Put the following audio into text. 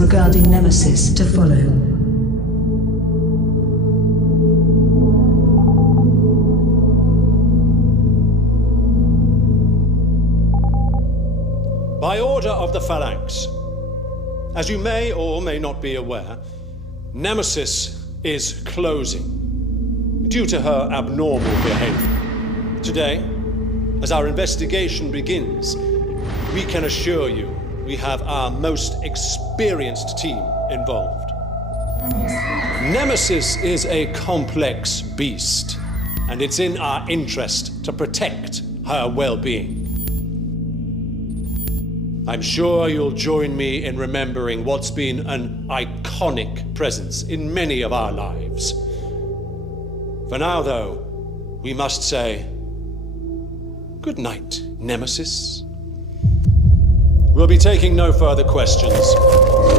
regarding Nemesis to follow. By order of the Phalanx, as you may or may not be aware, Nemesis is closing due to her abnormal behavior. Today, as our investigation begins, we can assure you we have our most experienced team involved. Nemesis is a complex beast, and it's in our interest to protect her well-being. I'm sure you'll join me in remembering what's been an iconic presence in many of our lives. For now, though, we must say, good night, Nemesis. We'll be taking no further questions.